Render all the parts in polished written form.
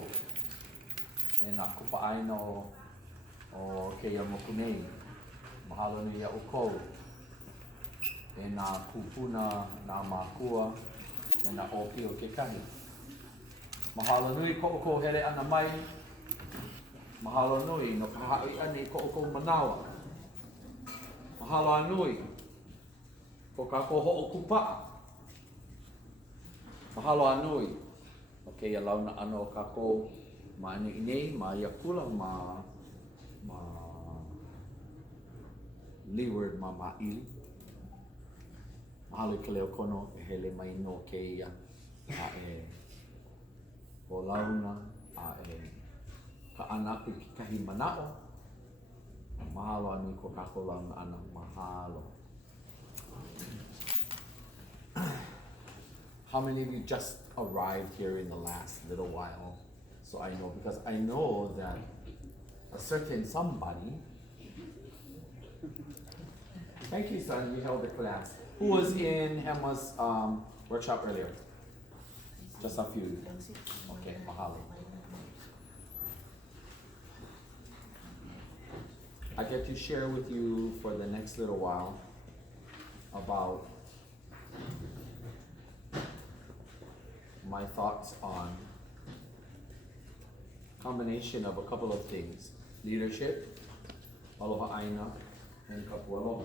E nā kupa Aina o keia moku nei. Mahalo nui ia'u kou. E nā kupuna, nā mākua, e nā opi o kekahi. Mahalo nui ko o hele ana mai. Mahalo nui no ka haʻi ane ko o manawa. Mahalo anui ko kako hoʻokupaʻa. Mahalo anui o keia launa ana o kako ma nei ma iakula ma leeward ma maʻili. Mahalo i ka leo kono e hele mai no keia a e o launa a e ka ana aku ki kahi manaʻo. Mahalo anui ko kako launa ana, mahalo. How many of you just arrived here in the last little while? So I know, because I know that a certain somebody. Thank you, son. You held the class. Who was in Hema's workshop earlier? Just a few. Okay, mahalo. I get to share with you for the next little while about my thoughts on combination of a couple of things: leadership, Aloha Aina, and Kapu Aloha.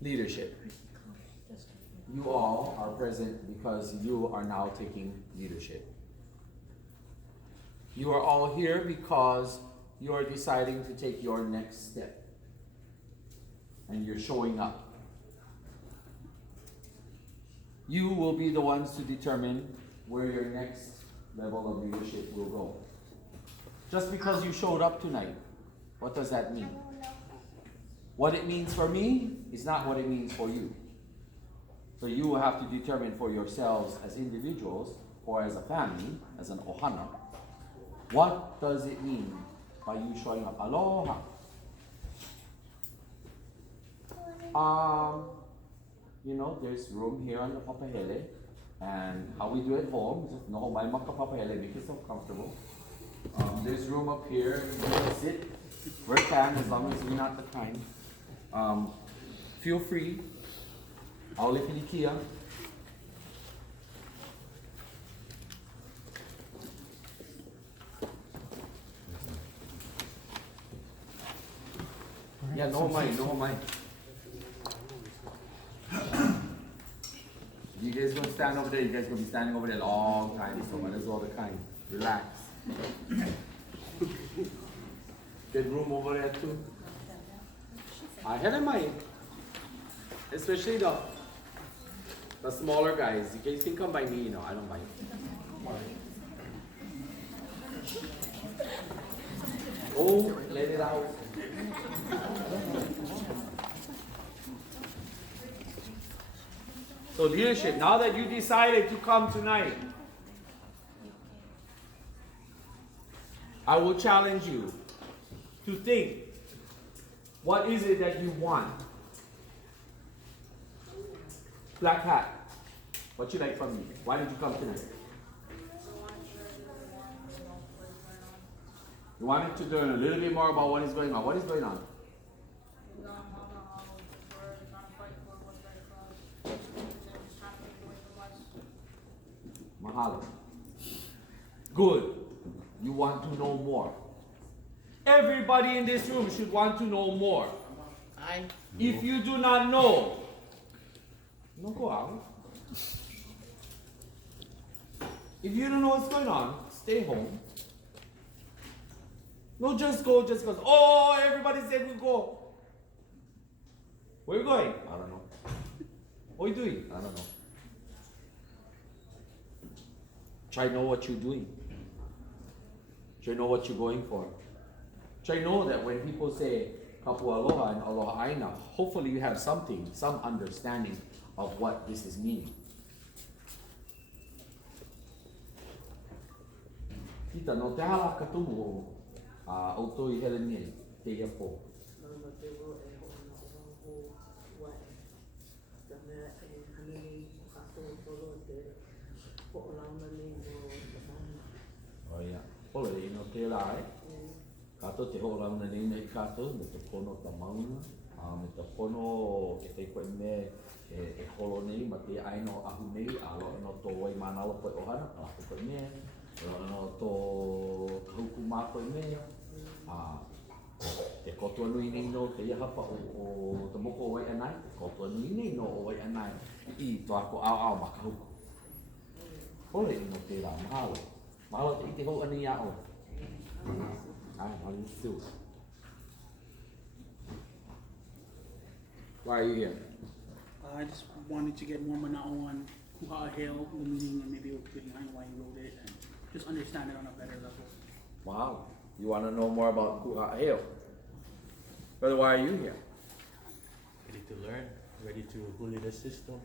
Leadership. You all are present because you are now taking leadership. You are all here because you are deciding to take your next step. And you're showing up. You will be the ones to determine where your next level of leadership will go. Just because you showed up tonight, what does that mean? What it means for me is not what it means for you. So you will have to determine for yourselves as individuals or as a family, as an ohana, what does it mean by you showing up? Aloha. You know, there's room here on the papahele, and how we do it home, just no mai maka papahele, make yourself comfortable. There's room up here, you can sit where you can, as long as you're not the kind. Feel free. Aole pilikia. Yeah, no mind. You guys gonna stand over there, you guys gonna be standing over there a long time, so might as well the kind. Relax. Good room over there too. I had in mind. Especially the smaller guys. You guys can come by me, you know, I don't mind. Oh, let it out. So leadership, now that you decided to come tonight, I will challenge you to think, what is it that you want? Black hat, what you like from me? Why did you come tonight? You wanted to learn a little bit more about what is going on. What is going on? Mahalo. Good. You want to know more. Everybody in this room should want to know more. If you do not know, don't go out. If you don't know what's going on, stay home. Don't just go just because, oh, everybody said we go. Where are you going? I don't know. What are you doing? I don't know. Try to know what you're doing. Try to know what you're going for. Try to know that when people say Kapu Aloha and Aloha Aina, hopefully you have something, some understanding of what this is meaning. Kita no te hala katumu o to I hele nei te ia po. Kato te ho rauna nei nei kato, me te pono ta mauna, me te pono e te koe me e holo nei ma te aina o ahu nei, alo no tō wai manalo koe ohana, a koe me, alo no tō kahuku mā koe me, te kotua nui nei no te iahapa o te moko o Waianae, te kotua nui nei no o Waianae I tō ako au ma kahuku. Hore I no te rā, mahalo. Mahalo te ite hou ani ao. How do you feel? Why are you here? I just wanted to get more manao on Haaheo, the meaning, and maybe behind why he wrote it, and just understand it on a better level. Wow. You want to know more about Haaheo? Brother, why are you here? Ready to learn, ready to bully the system.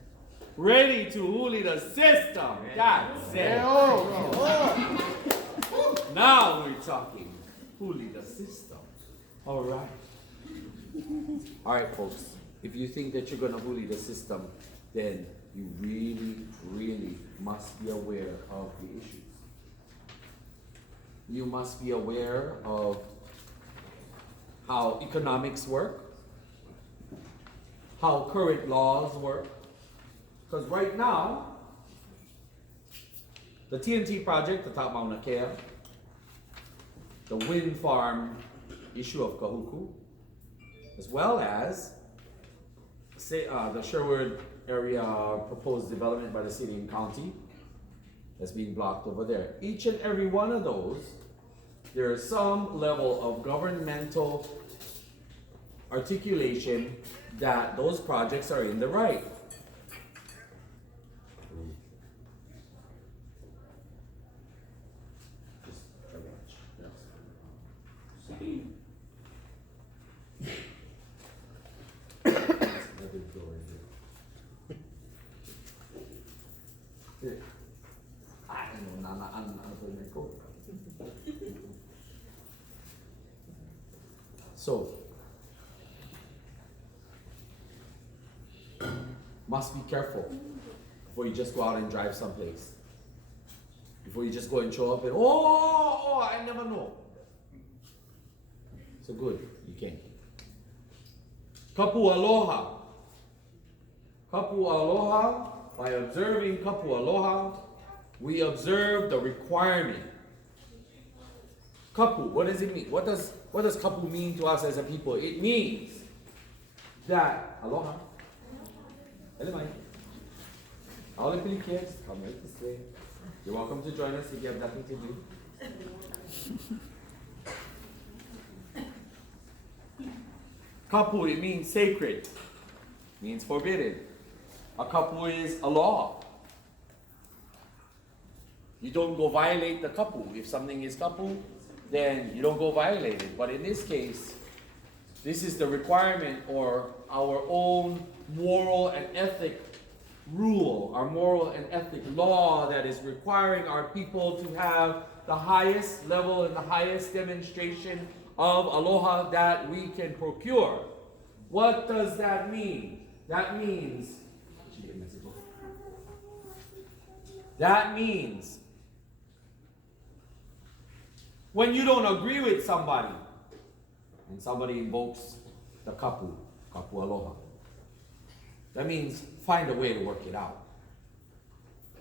Ready to huli the system. That's it. Now we're talking. Huli the system. All right. All right, folks. If you think that you're going to bully the system, then you really, really must be aware of the issues. You must be aware of how economics work, how current laws work. Because right now, the TNT project, the Top Mauna Kea, the wind farm issue of Kahuku, as well as the Sherwood area proposed development by the city and county that's being blocked over there. Each and every one of those, there is some level of governmental articulation that those projects are in the right. So, must be careful before you just go out and drive someplace. Before you just go and show up and, I never know. So good, you can. Kapu Aloha. Kapu Aloha, by observing Kapu Aloha, we observe the requirement. Kapu, what does it mean? What does Kapu mean to us as a people? It means that, aloha, all the pretty kids, come right this way. You're welcome to join us if you have nothing to do. Kapu, it means sacred, means forbidden. A kapu is a law. You don't go violate the kapu. If something is kapu, then you don't go violate it. But in this case, this is the requirement or our own moral and ethic rule, our moral and ethic law that is requiring our people to have the highest level and the highest demonstration of aloha that we can procure. What does that mean? That means when you don't agree with somebody and somebody invokes the kapu aloha, that means find a way to work it out.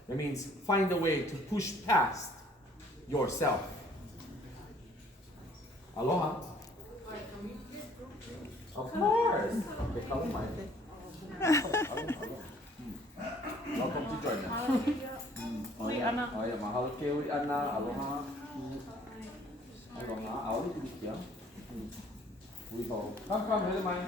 That means find a way to push past yourself. Aloha. Of course. Okay, come on. Welcome to join us. Waianae. Oh yeah, mahalo ke Waianae. Aloha. Aloha. Aoli kulikia. Uiho. Come, hele mai.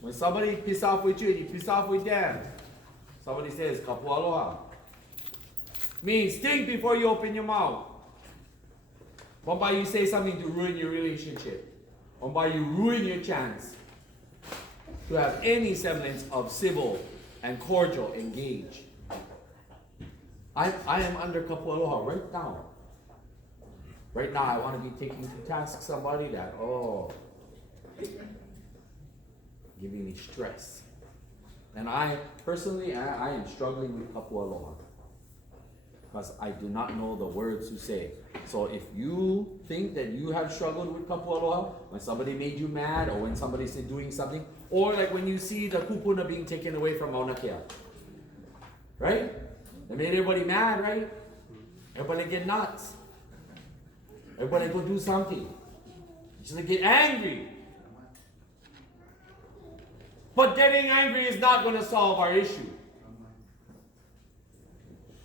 When somebody piss off with you and you piss off with them, somebody says, Kapu Aloha. Means think before you open your mouth. Why you say something to ruin your relationship? Why you ruin your chance to have any semblance of civil and cordial engage? I am under Kapu Aloha right now. Right now I want to be taking to task somebody that, giving me stress. And I, personally, I am struggling with Kapu Aloha. Because I do not know the words to say. So if you think that you have struggled with Kapu Aloha, when somebody made you mad, or when somebody's doing something, or like when you see the kupuna being taken away from Mauna Kea. Right? They made everybody mad, right? Everybody get nuts. Everybody go do something. Just get angry. But getting angry is not going to solve our issue.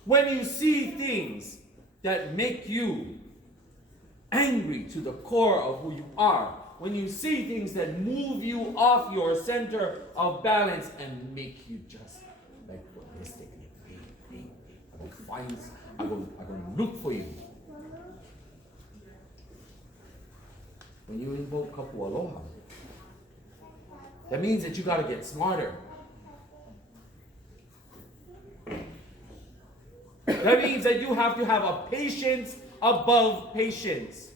When you see things that make you angry to the core of who you are, when you see things that move you off your center of balance and make you just like ballistic, I'm going to look for you. When you invoke Kapu Aloha, that means that you got to get smarter. That means that you have to have a patience above patience.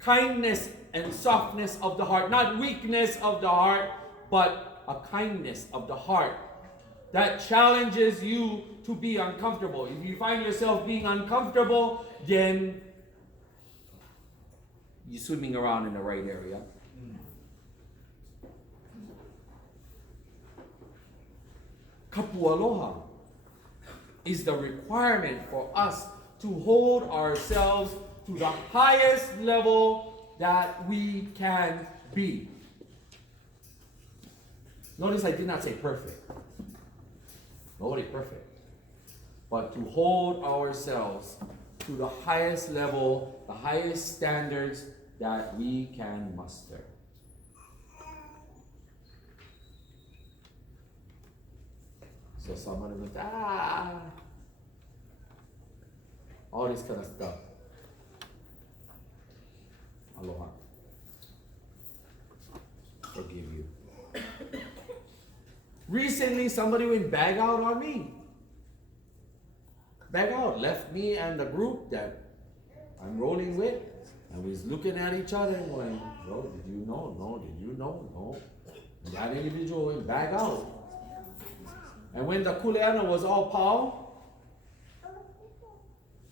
Kindness and softness of the heart. Not weakness of the heart, but a kindness of the heart. That challenges you to be uncomfortable. If you find yourself being uncomfortable, then you're swimming around in the right area. Kapu Aloha is the requirement for us to hold ourselves to the highest level that we can be. Notice I did not say perfect. Nobody perfect. But to hold ourselves to the highest level, the highest standards that we can muster. So somebody went, all this kind of stuff. Aloha. Forgive you. Recently, somebody went bag out on me. Bag out, left me and the group that I'm rolling with, and we was looking at each other and going, no, did you know? No, did you know? No. And that individual went bag out. And when the kuleana was all pow,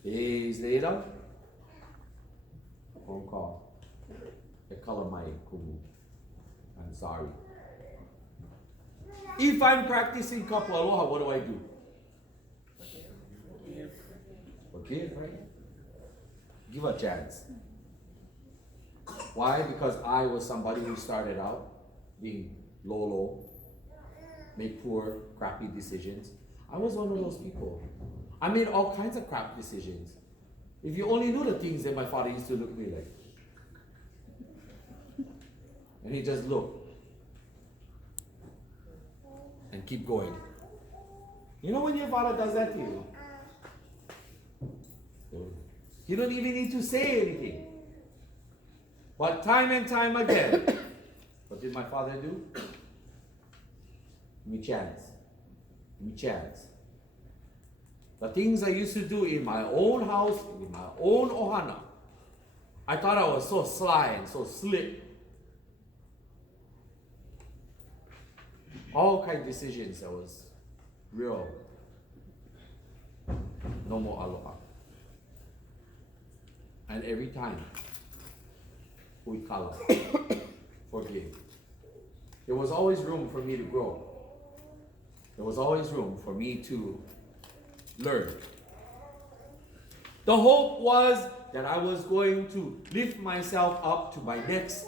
days later, phone call. The color my kumu. I'm sorry. If I'm practicing Kapu Aloha, what do I do? Forgive, right? Give a chance. Why? Because I was somebody who started out being low, made poor, crappy decisions. I was one of those people. I made all kinds of crap decisions. If you only knew the things that my father used to look at me like. And he just looked. And keep going. You know when your father does that to you? You don't even need to say anything. But time and time again, what did my father do? Give me chance. Give me chance. The things I used to do in my own house, in my own ohana, I thought I was so sly and so slick. All kind of decisions that was real. No more aloha. And every time, we kala, forgive. There was always room for me to grow. There was always room for me to learn. The hope was that I was going to lift myself up to my next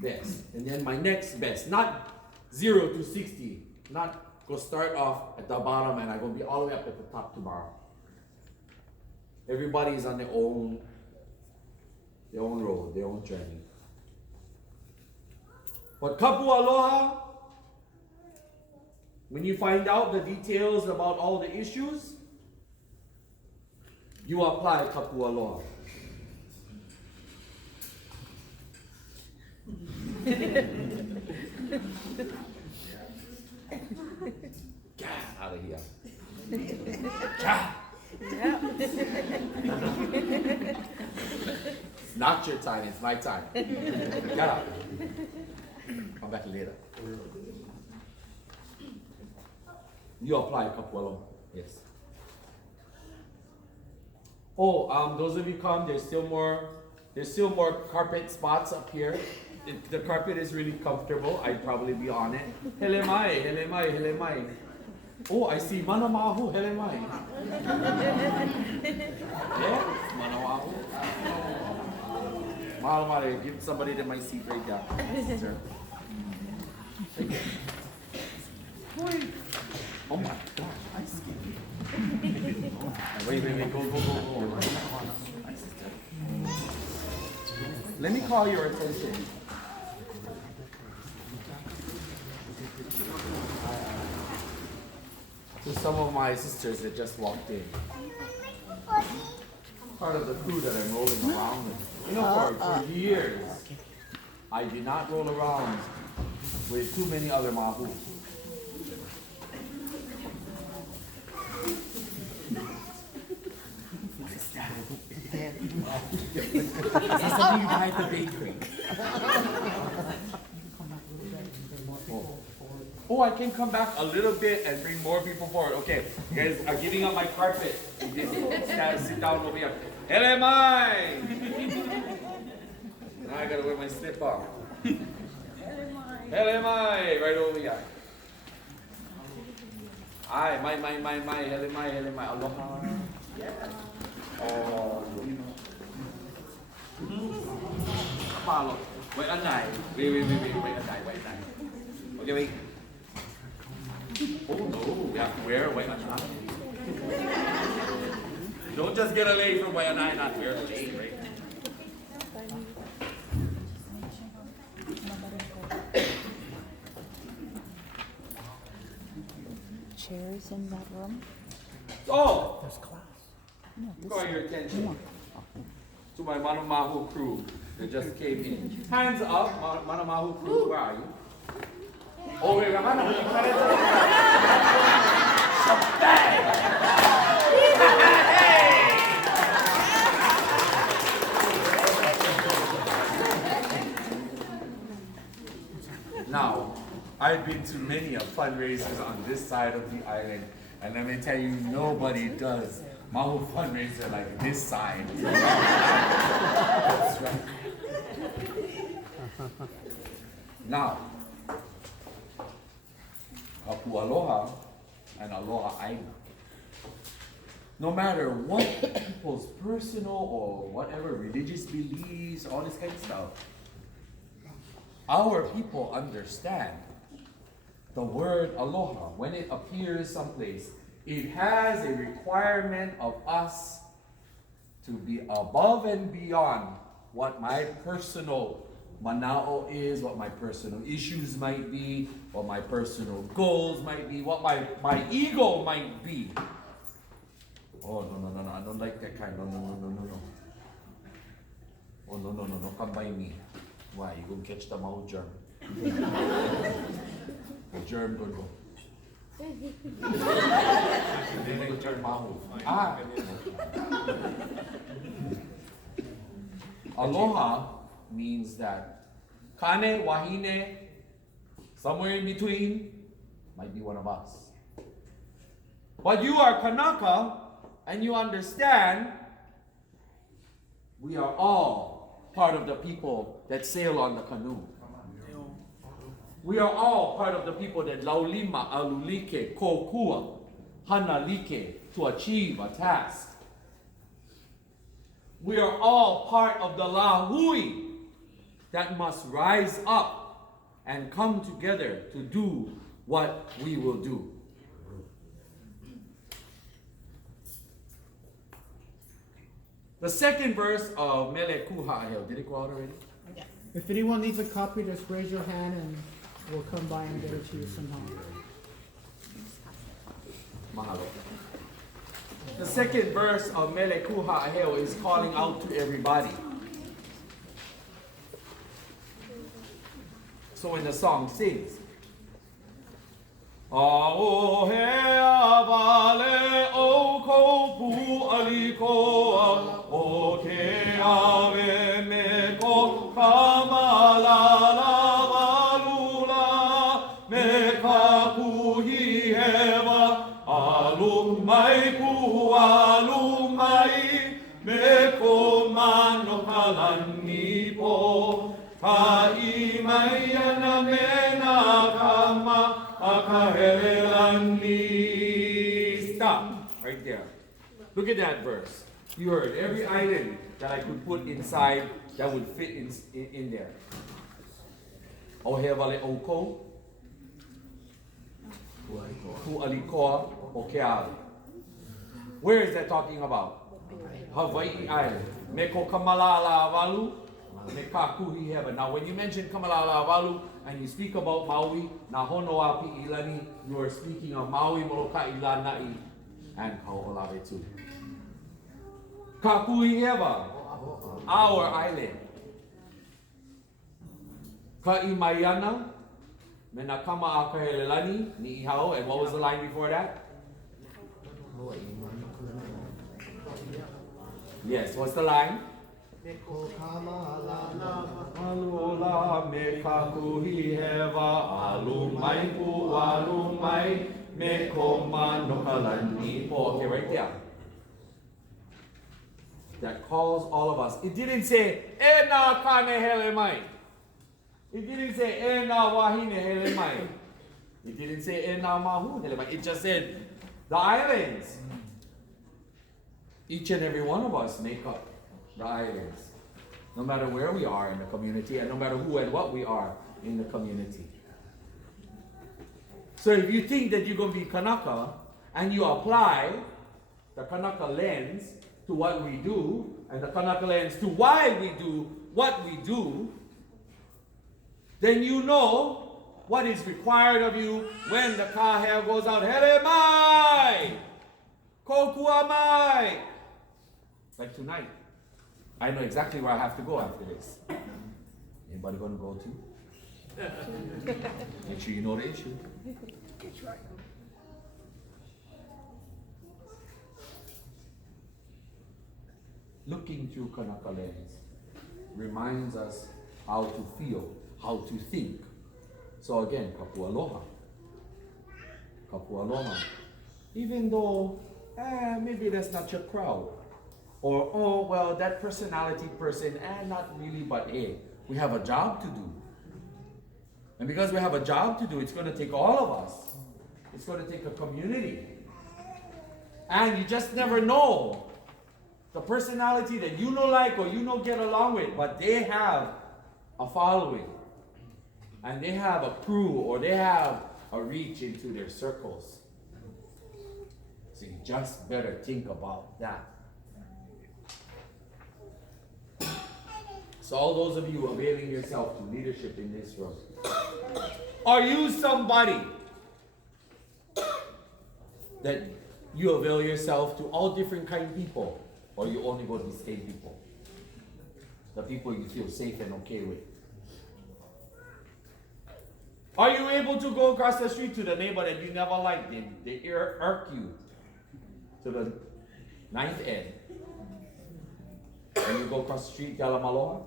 best. And then my next best. Not 0 to 60. Not go start off at the bottom and I'm going to be all the way up at the top tomorrow. Everybody is on their own road, their own journey. But Kapu Aloha, when you find out the details about all the issues, you apply Kapu Aloha. Get out of here. It's not your time, it's my time. Get out. Come back later. You apply Kapu Aloha. Yes. Oh, those of you come, there's still more carpet spots up here. The carpet is really comfortable. I'd probably be on it. Hele mai, hele mai, hele mai. Oh, I see mana mahu, hele mai. Yeah, mana mahu. Mahalo mahalo. Give somebody to my seat right there. Sister. Thank you. Oh my gosh, ice skating. Wait, go. Hi, sister. Let me call your attention. To some of my sisters that just walked in. Part of the crew that I'm rolling around with. You know, for years, I did not roll around with too many other mahu. What is that? Is that something you buy at the bakery? Oh, I can come back a little bit and bring more people forward. Okay, guys, I'm giving up my carpet. Sit down over here. Hele mai! Now I gotta wear my slip on. Hele mai! Right over here. Ay, my, hele mai, aloha. Oh, Apollo. Waianae. Waianae. Okay, wait. Oh no, we have to wear Waianae. Don't just get a lei from Waianae, not wear a lei, right? Chairs in that room? So, There's class. No, this draw your attention to my Manamahu crew that just came in. Hands up, Manamahu crew, where are you? Oh, wait, Now, I've been to many fundraisers on this side of the island, and let me tell you, nobody does Mahu fundraiser like this side. That's right. Now, Kapu Aloha and Aloha Aina. No matter what people's personal or whatever religious beliefs, all this kind of stuff, our people understand the word aloha. When it appears someplace, it has a requirement of us to be above and beyond what my personal manao is, what my personal issues might be, what my personal goals might be, what my ego might be. Oh, no, I don't like that kind. No. Oh, no, come by me. Why? You gonna catch the mouth germ. The germ gonna go. Then they turn mouth. Aloha means that kane, wahine, somewhere in between, might be one of us. But you are Kanaka, and you understand we are all part of the people that sail on the canoe. We are all part of the people that laulima, alulike, kokua, hanalike, to achieve a task. We are all part of the lahui that must rise up and come together to do what we will do. The second verse of Mele Ku Haaheo, did it go out already? If anyone needs a copy, just raise your hand and we'll come by and get it to you somehow. Mahalo. The second verse of Mele Ku Haaheo is calling out to everybody. So when the song sings, Aohea vale o kopu alikoa o ke ave me ko kamalala valula me kapuhi hewa alu mai me ko mano kalani po ka I mai ana me na kama akahelelani. Stop right there. Look at that verse. You heard every item that I could put inside that would fit in there. Ohevale oko. Ku alikoa o keale. Where is that talking about? Hawaii Island. Meko kamalala valu. Me kaku hi heva. Now when you mention kamalala valu and you speak about Maui, na hono api ilani, you are speaking of Maui, Molokai, Lanai, and Kaolave too. Kapu hi heva. Our island. Ka'imayana. Menakama akahelelani ni ihao. And what was the line before that? Yes, what's the line? Aloha me kakuhi heva alumai ku alumai me koma no kalani po. Okay, right there. That calls all of us. It didn't say ena kane hele mai. It didn't say ena wahine hele mai. It didn't say ena mahu hele mai. It just said the islands. Each and every one of us make up the islands. No matter where we are in the community and no matter who and what we are in the community. So if you think that you're going to be Kanaka and you apply the Kanaka lens to what we do and the Kanaka lens to why we do what we do, then you know what is required of you when the Haaheo goes out. Hele mai! Kokua mai! Like tonight. I know exactly where I have to go after this. Anybody gonna go to? Make sure you know the issue. Looking through Kanaka lens reminds us how to feel, how to think. So again, Kapu Aloha. Kapu Aloha. Even though maybe that's not your crowd. Or, oh, well, that personality person, not really, but hey, we have a job to do. And because we have a job to do, it's going to take all of us. It's going to take a community. And you just never know the personality that you know like or you know get along with, but they have a following. And they have a crew or they have a reach into their circles. So you just better think about that. So all those of you availing yourself to leadership in this room, are you somebody that you avail yourself to all different kind of people, or you only go to the same people? The people you feel safe and okay with. Are you able to go across the street to the neighbor that you never liked? They irk you to the ninth end. And you go across the street, tell them aloha?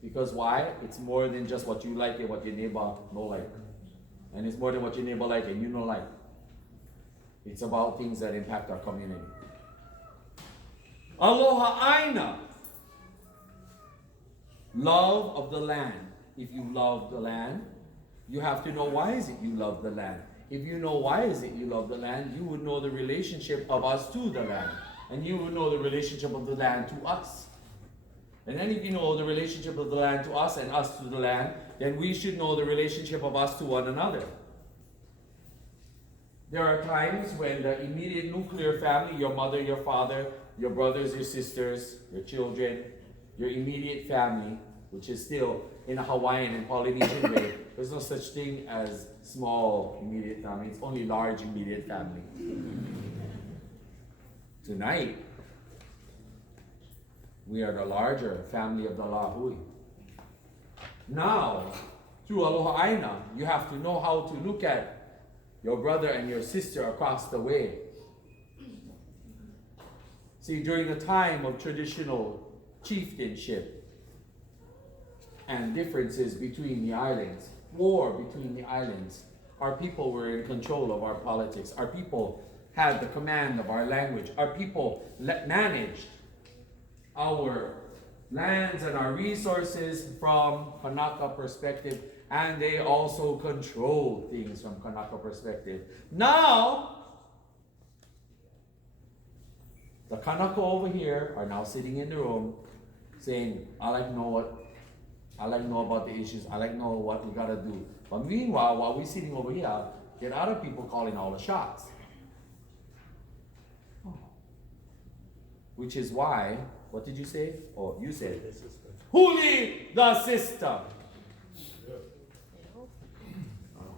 Because why? It's more than just what you like and what your neighbor no like. And it's more than what your neighbor like and you no like. It's about things that impact our community. Aloha Aina. Love of the land. If you love the land, you have to know why is it you love the land. If you know why is it you love the land, you would know the relationship of us to the land. And you would know the relationship of the land to us. And then if you know the relationship of the land to us and us to the land, then we should know the relationship of us to one another. There are times when the immediate nuclear family, your mother, your father, your brothers, your sisters, your children, your immediate family, which is still in a Hawaiian and Polynesian way, there's no such thing as small immediate family, it's only large immediate family. Tonight, we are the larger family of the Lahui. Now, through Aloha Aina, you have to know how to look at your brother and your sister across the way. See, during the time of traditional chieftainship and differences between the islands, war between the islands, our people were in control of our politics. Our people had the command of our language. Our people managed our lands and our resources from Kanaka perspective, and they also controlled things from Kanaka perspective. Now, the Kanaka over here are now sitting in the room saying, I like to know about the issues, I like to know what we gotta do. But meanwhile, while we're sitting over here, there are other people calling all the shots. Which is why, what did you say? Oh, you said it. Huli the system.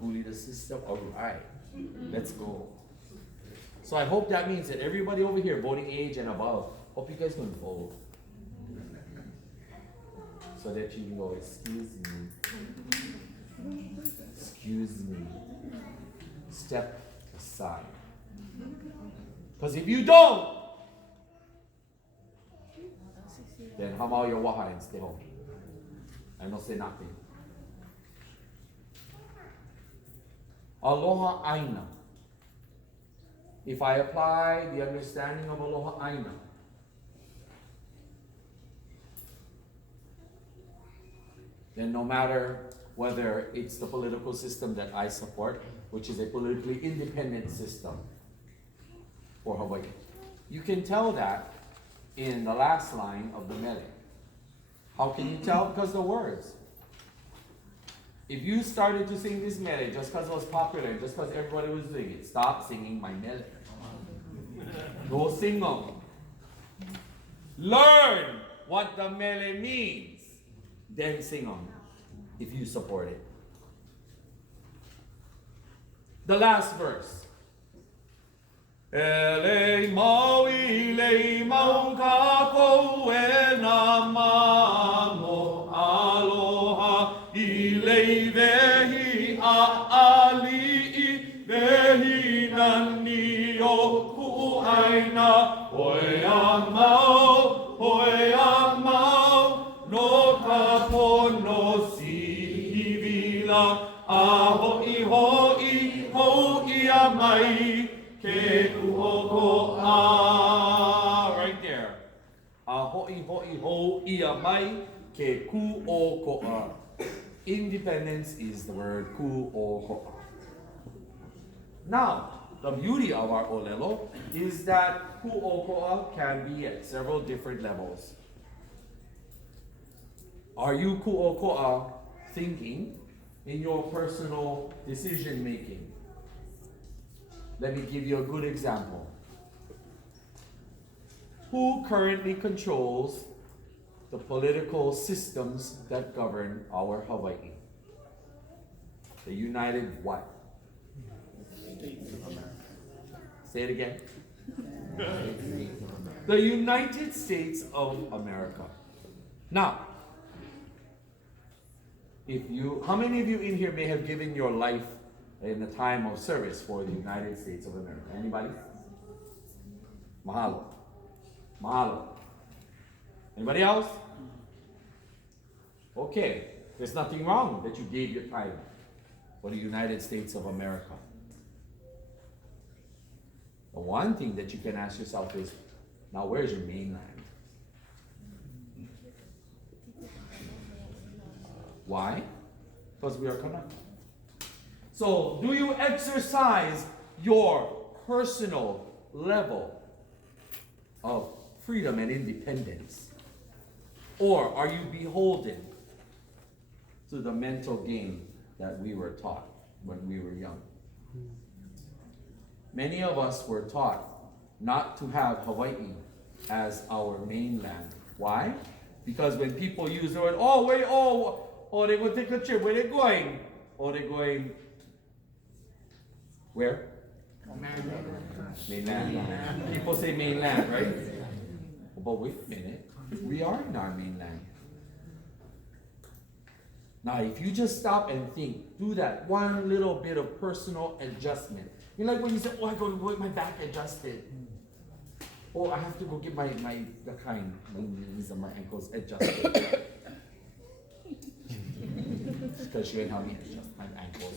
Huli the system, alright. Let's go. So I hope that means that everybody over here, voting age and above, hope you guys can vote. So that you can go, excuse me, step aside. Because if you don't, then how about your waha and stay home? And don't say nothing. Aloha Aina. If I apply the understanding of Aloha Aina, then no matter whether it's the political system that I support, which is a politically independent system for Hawaii, you can tell that in the last line of the mele. How can you tell? Because the words. If you started to sing this mele just because it was popular, just because everybody was doing it, stop singing my mele. Go sing them. Learn what the mele means, then sing them if you support it. The last verse. Ele mau kapu e na mamo aloha ile vehi a ali vehi nani o ku aina hoi a mau no kapo no si vila a hoi a mai. Right there. Independence is the word ku-o-ko-a. Now, the beauty of our olelo is that ku-o-ko-a can be at several different levels. Are you ku-o-ko-a thinking in your personal decision making? Let me give you a good example. Who currently controls the political systems that govern our Hawaii? The United what? Say it again. The United States of America. Now, how many of you in here may have given your life in the time of service for the United States of America? Anybody? Mahalo. Mahalo. Anybody else? Okay. There's nothing wrong that you gave your time for the United States of America. The one thing that you can ask yourself is, now where's your mainland? Why? Because we are Kanaka. So, do you exercise your personal level of freedom and independence? Or are you beholden to the mental game that we were taught when we were young? Many of us were taught not to have Hawaii as our mainland. Why? Because when people use the word, they're going to take a trip, where they going? Or they're going, where? Mainland. People say mainland, right? But wait a minute. We are in our mainland. Now, if you just stop and think, do that one little bit of personal adjustment. You know, like when you say, I got to get my back adjusted. I have to go get my knees and my ankles adjusted. Because you ain't help me adjust my ankles.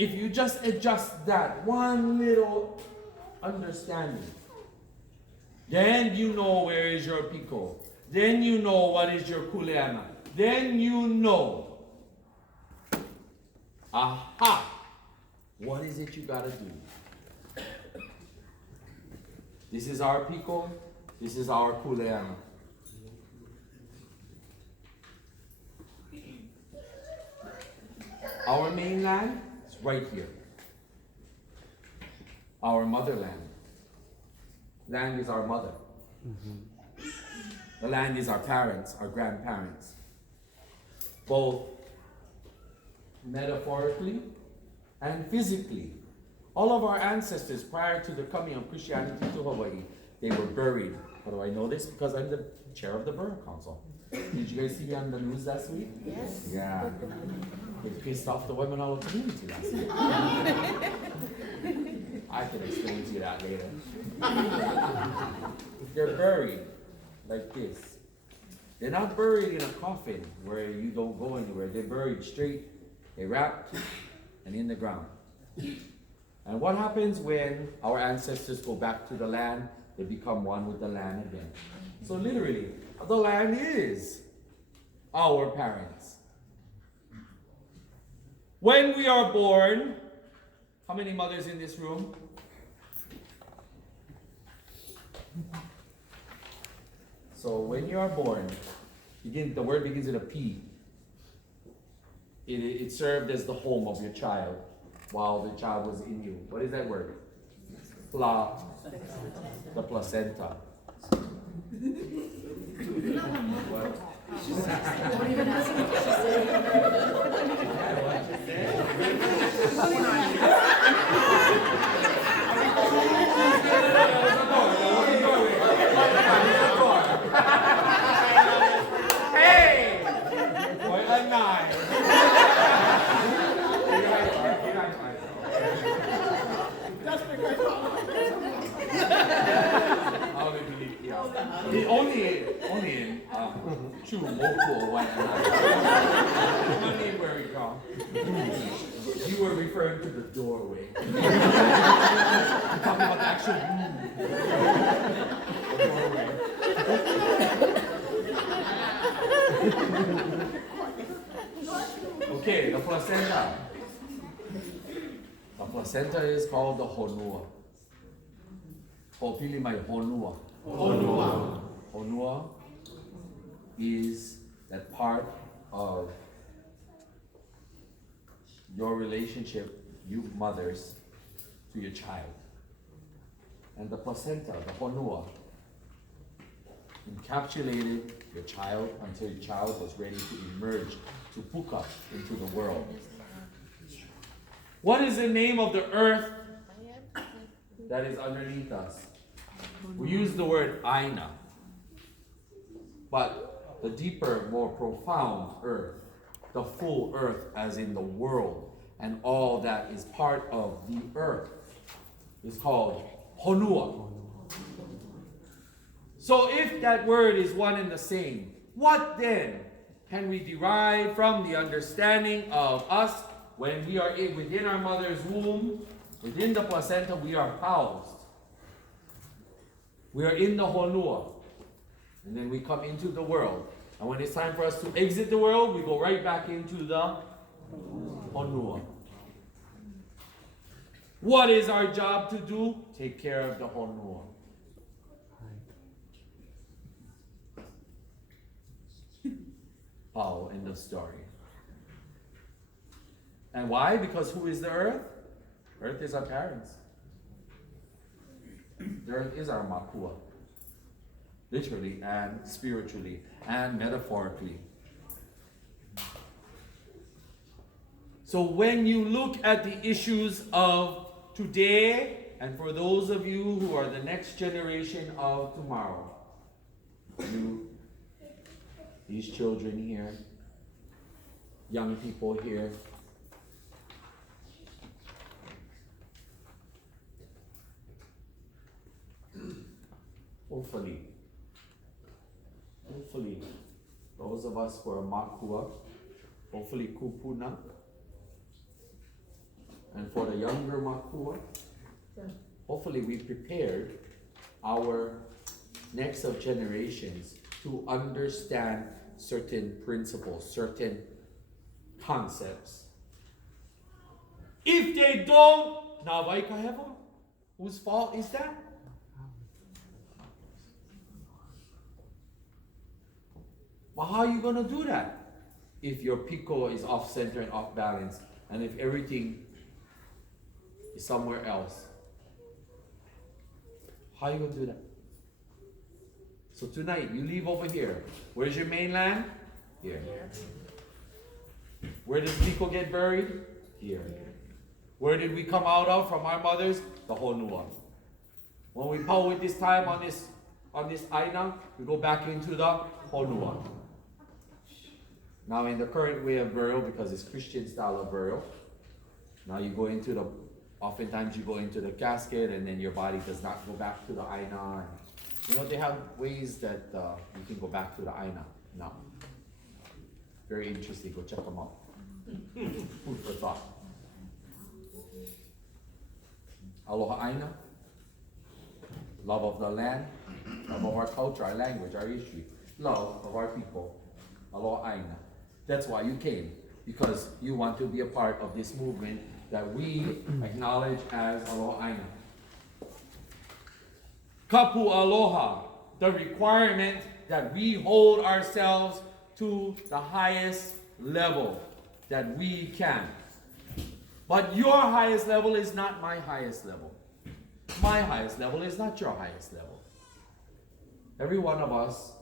If you just adjust that one little understanding, then you know where is your piko. Then you know what is your kuleana. Then you know, aha, what is it you gotta do? This is our piko, this is our kuleana. Our mainland is right here. Our motherland. Land is our mother. The land is our parents, our grandparents. Both metaphorically and physically. All of our ancestors prior to the coming of Christianity to Hawaii, they were buried. How do I know this? Because I'm the chair of the Burial Council. Did you guys see me on the news last week? Yes. Yeah. It pissed off the women of our community last week. I can explain to you that later. They're buried like this. They're not buried in a coffin where you don't go anywhere. They're buried straight, they're wrapped, and in the ground. And what happens when our ancestors go back to the land? They become one with the land again. So literally, the land is our parents. When we are born, how many mothers in this room? So when you are born, the word begins with a P. It served as the home of your child while the child was in you. What is that word? The placenta. What? Hey! Waianae. The only true local Waianae. My name where it come. You were referring to the doorway. You're talking about the actual room. The doorway. Okay, the placenta. The placenta is called the honua. Hopili mai honua. Honua. Honua is that part of your relationship, you mothers, to your child. And the placenta, the honua, encapsulated your child until your child was ready to emerge, to puka into the world. What is the name of the earth that is underneath us? We use the word Aina, but the deeper, more profound earth, the full earth as in the world, and all that is part of the earth, is called Honua. So if that word is one and the same, what then can we derive from the understanding of us when we are within our mother's womb, within the placenta, we are housed. We are in the Honua. And then we come into the world. And when it's time for us to exit the world, we go right back into the Honua. What is our job to do? Take care of the Honua. Oh, end of story. And why? Because who is the earth? Earth is our parents. The earth is our makua. Literally and spiritually and metaphorically. So when you look at the issues of today, and for those of you who are the next generation of tomorrow, you, these children here, young people here, hopefully, those of us who are makua, hopefully kupuna, And for the younger makua, hopefully we prepared our next of generations to understand certain principles, certain concepts. If they don't, now whose fault is that? Well, how are you going to do that if your pico is off center and off balance, and if everything is somewhere else? How are you going to do that? So tonight, you leave over here. Where's your mainland? Here. Where does pico get buried? Here. Where did we come out of from our mothers? The Honua. When we pow with this time on this Aina, we go back into the Honua. Now in the current way of burial, because it's Christian style of burial, now you go into the, oftentimes you go into the casket and then your body does not go back to the Aina. You know, they have ways that you can go back to the Aina now. Very interesting, go check them out. Food for thought. Aloha Aina, love of the land, love of our culture, our language, our history, love of our people. Aloha Aina. That's why you came, because you want to be a part of this movement that we acknowledge as Aloha Aina. Kapu Aloha, the requirement that we hold ourselves to the highest level that we can. But your highest level is not my highest level. My highest level is not your highest level. Every one of us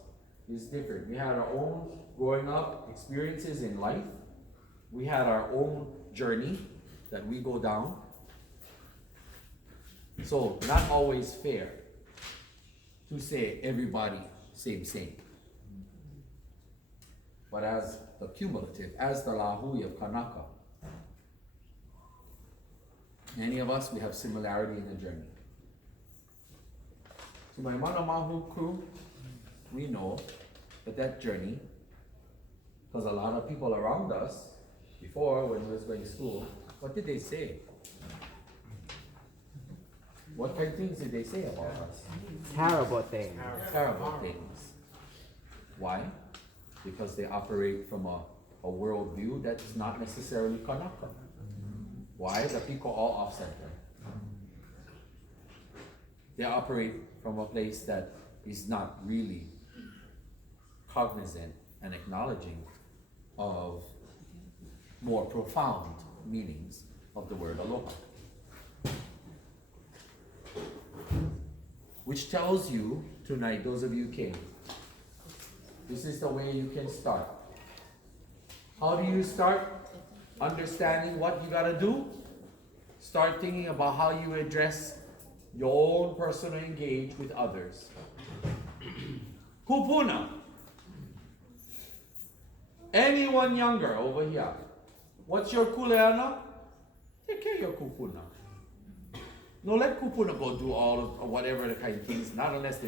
is different. We had our own growing up experiences in life. We had our own journey that we go down. So, not always fair to say everybody same. But as the cumulative, as the lahui of Kanaka, many of us, we have similarity in the journey. So my Manamahu crew, we know that journey, because a lot of people around us, before when we was going to school, what did they say? What kind of things did they say about us? Terrible things. Terrible things. Why? Because they operate from a worldview that's not necessarily Kanaka. Why? The people all off-center. They operate from a place that is not really cognizant and acknowledging of more profound meanings of the word aloha. Which tells you tonight, those of you who came, this is the way you can start. How do you start? Understanding what you gotta do. Start thinking about how you address your own personal engage with others. Kupuna. Anyone younger over here? What's your kuleana? Take care of your kupuna. No, let kupuna go do all of whatever the kind of things, not unless they